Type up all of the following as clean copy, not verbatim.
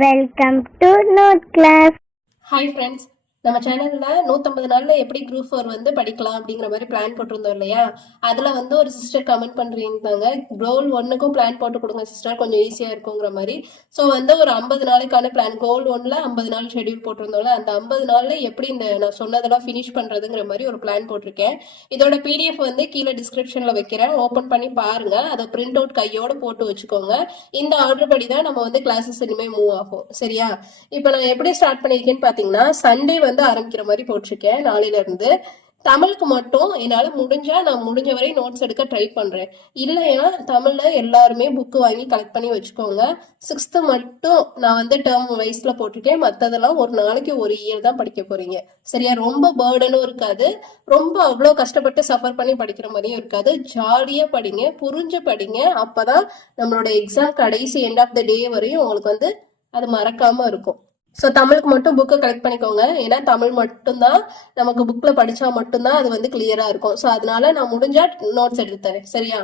Welcome to note class. Hi friends, நம்ம சேனலில் 150 நாளில் எப்படி குரூப் 4 வந்து படிக்கலாம் அப்படிங்கிற மாதிரி பிளான் போட்டிருந்தோம் இல்லையா? அதில் வந்து ஒரு சிஸ்டர் கமெண்ட் பண்ணுறீங்க, கோல் 1க்கும் பிளான் போட்டு கொடுங்க சிஸ்டர், கொஞ்சம் ஈஸியாக இருக்குங்கிற மாதிரி. ஸோ வந்து ஒரு 50 நாளைக்கான பிளான், கோல் 1ல் 50 நாள் ஷெடியூல் போட்டிருந்தோம்ல, அந்த 50 நாளில் எப்படி இந்த நான் சொன்னதெல்லாம் ஃபினிஷ் பண்ணுறதுங்கிற மாதிரி ஒரு பிளான் போட்டிருக்கேன். இதோட பிடிஎஃப் வந்து கீழே டிஸ்கிரிப்ஷனில் வைக்கிறேன், ஓப்பன் பண்ணி பாருங்கள். அதை பிரிண்ட் அவுட் கையோடு போட்டு வச்சுக்கோங்க. இந்த ஆர்டர் படி தான் நம்ம வந்து கிளாஸஸ் இனிமேல் மூவ் ஆகும், சரியா? இப்போ நான் எப்படி ஸ்டார்ட் பண்ணியிருக்கேன்னு பார்த்தீங்கன்னா, சண்டே வந்து ஆரம்பிக்கிற மாதிரி போட்டிருக்கேன். நாளையில இருந்து தமிழுக்கு மட்டும் என்னால் நான் முடிஞ்ச வரை நோட்ஸ் எடுக்க ட்ரை பண்ணுறேன். இல்லையா தமிழில் எல்லாருமே புக்கு வாங்கி கலெக்ட் பண்ணி வச்சுக்கோங்க. 6th மட்டும் நான் வந்து டேர்ம் வைஸில் போட்டிருக்கேன். மற்றதெல்லாம் ஒரு நாளைக்கு ஒரு இயர் தான் படிக்க போகிறீங்க, சரியா? ரொம்ப பேர்டனும் இருக்காது, ரொம்ப அவ்வளோ கஷ்டப்பட்டு சஃபர் பண்ணி படிக்கிற மாதிரியும் இருக்காது. ஜாலியாக படிங்க, புரிஞ்சு படிங்க. அப்போ தான் நம்மளோட எக்ஸாம் கடைசி எண்ட் ஆஃப் த டே வரையும் உங்களுக்கு வந்து அது மறக்காமல் இருக்கும். ஸோ தமிழுக்கு மட்டும் புக்கை கலெக்ட் பண்ணிக்கோங்க. ஏன்னா தமிழ் மட்டும்தான் நமக்கு புக்கில் படித்தா மட்டும்தான் அது வந்து கிளியராக இருக்கும். ஸோ அதனால நான் முடிஞ்சால் நோட்ஸ் எடுத்து தரேன், சரியா?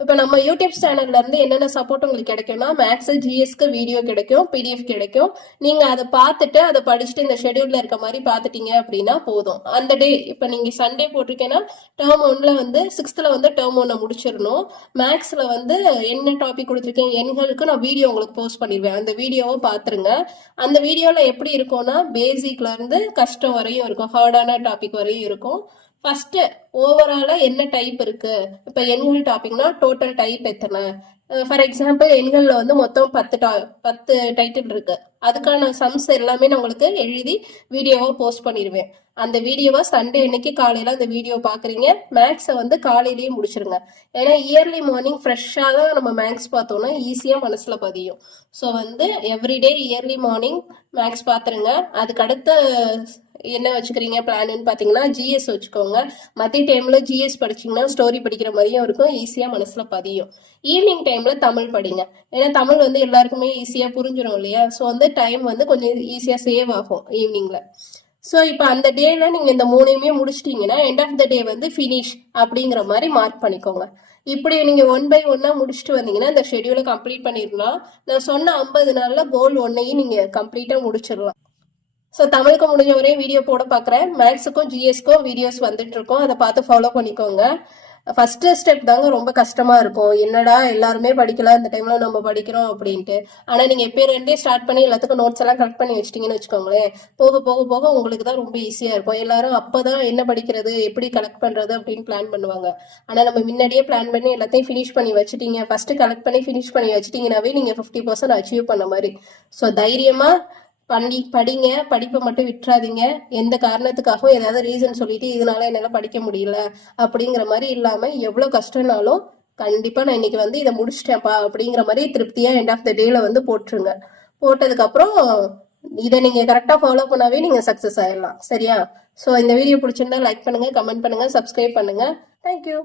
இப்போ நம்ம யூடியூப் சேனல்ல இருந்து என்னென்ன சப்போர்ட் உங்களுக்கு கிடைக்கும்னா, மேக்ஸ் ஜிஎஸ்க்கு வீடியோ கிடைக்கும், பிடிஎஃப் கிடைக்கும். நீங்க அதை பார்த்துட்டு அதை படிச்சுட்டு இந்த ஷெடியூல்ல இருக்க மாதிரி பார்த்துட்டீங்க அப்படின்னா போதும். அந்த டே இப்போ நீங்க சண்டே போட்டிருக்கேன்னா டேர்ம் 1ல வந்து 6th வந்து டேர்ம் 1 முடிச்சிடணும். மேக்ஸ்ல வந்து என்ன டாபிக் கொடுத்துருக்கேன் எண்களுக்கு நான் வீடியோ உங்களுக்கு போஸ்ட் பண்ணிடுவேன். அந்த வீடியோவை பார்த்துருங்க. அந்த வீடியோவில் எப்படி இருக்கும்னா, பேசிக்ல இருந்து கஷ்டம் வரையும் இருக்கும், ஹார்டான டாபிக் வரையும் இருக்கும். ஃபர்ஸ்ட் ஓவராலா என்ன டைப் இருக்கு, இப்போ எண்கள் டாபிக்னா டோட்டல் டைப் எத்தனை? ஃபார் எக்ஸாம்பிள் எண்கள்ல வந்து மொத்தம் 10 டைட்டில் இருக்கு. அதுக்கான சம்ஸ் எல்லாமே நான் உங்களுக்கு எழுதி வீடியோவை போஸ்ட் பண்ணிடுவேன். அந்த வீடியோவை சண்டே அன்னைக்கு காலையில அந்த வீடியோ பாக்குறீங்க. மேக்ஸை வந்து காலையிலேயே முடிச்சிருங்க. ஏன்னா இயர்லி மார்னிங் ஃப்ரெஷ்ஷாக தான் நம்ம மேக்ஸ் பார்த்தோம்னா ஈஸியாக மனசுல பதியும். ஸோ வந்து எவ்ரிடே இயர்லி மார்னிங் மேக்ஸ் பார்த்துருங்க. அதுக்கு அடுத்த என்ன வச்சுக்கிறீங்க பிளான்னு பார்த்தீங்கன்னா, ஜிஎஸ் வச்சுக்கோங்க. மத்திய டைம்ல ஜிஎஸ் படிச்சிங்கன்னா ஸ்டோரி படிக்கிற மாதிரியும் இருக்கும், ஈஸியாக மனசுல பதியும். ஈவினிங் டைம்ல தமிழ் படிங்க. ஏன்னா தமிழ் வந்து எல்லாருக்குமே ஈஸியாக புரிஞ்சிடும் இல்லையா? ஸோ வந்து டைம் வந்து கொஞ்சம் ஈஸியாக சேவ் ஆகும் ஈவினிங்ல. ஸோ இப்போ அந்த டேல நீங்கள் இந்த 3யுமே முடிச்சிட்டிங்கன்னா எண்ட் ஆஃப் த டே வந்து ஃபினிஷ் அப்படிங்கிற மாதிரி மார்க் பண்ணிக்கோங்க. இப்படி நீங்கள் 1 by 1 முடிச்சுட்டு வந்தீங்கன்னா இந்த ஷெடியூலை கம்ப்ளீட் பண்ணிடலாம். நான் சொன்ன 50 நாளில் கோல் 1ஐயும் நீங்கள் கம்ப்ளீட்டாக முடிச்சிடலாம். ஸோ தமிழுக்கு முடிஞ்ச வரையும் வீடியோ போட பார்க்குறேன். மேக்ஸுக்கும் ஜிஎஸ்க்கும் வீடியோஸ் வந்துட்டு இருக்கோம், அதை பார்த்து ஃபாலோ பண்ணிக்கோங்க. ஃபர்ஸ்ட் ஸ்டெப் தாங்க ரொம்ப கஷ்டமா இருக்கும். என்னடா எல்லாருமே படிக்கலாம், இந்த டைம்ல நம்ம படிக்கிறோம் அப்படின்ட்டு. ஆனா நீங்க எப்போ ரெண்டே ஸ்டார்ட் பண்ணி எல்லாத்துக்கும் நோட்ஸ் எல்லாம் கலெக்ட் பண்ணி வச்சிட்டீங்கன்னு வச்சுக்கோங்களேன், போக போக போக உங்களுக்கு தான் ரொம்ப ஈஸியா இருக்கும். எல்லாரும் அப்பதான் என்ன படிக்கிறது, எப்படி கலெக்ட் பண்றது அப்படின்னு பிளான் பண்ணுவாங்க. ஆனா நம்ம முன்னாடியே பிளான் பண்ணி எல்லாத்தையும் ஃபினிஷ் பண்ணி வச்சுட்டீங்க, ஃபர்ஸ்ட் கலெக்ட் பண்ணி ஃபினிஷ் பண்ணி வச்சுட்டீங்கன்னாவே நீங்க 50% அச்சீவ் பண்ண மாதிரி. ஸோ தைரியமா படிங்க, படிப்பை மட்டும் விட்டுறாதீங்க. எந்த காரணத்துக்காகவும் ஏதாவது ரீசன் சொல்லிட்டு இதனால என்னால் படிக்க முடியல அப்படிங்கிற மாதிரி இல்லாமல், எவ்வளோ கஷ்டம்னாலும் கண்டிப்பாக நான் இன்னைக்கு வந்து இதை முடிச்சிட்டேன்ப்பா அப்படிங்கிற மாதிரி திருப்தியாக எண்ட் ஆஃப் த டேல வந்து போட்டுருங்க. போட்டதுக்கப்புறம் இதை நீங்கள் கரெக்டாக ஃபாலோ பண்ணாவே நீங்கள் சக்ஸஸ் ஆயிடலாம், சரியா? ஸோ இந்த வீடியோ பிடிச்சிருந்தா லைக் பண்ணுங்கள், கமெண்ட் பண்ணுங்கள், சப்ஸ்கிரைப் பண்ணுங்கள். தேங்க்யூ.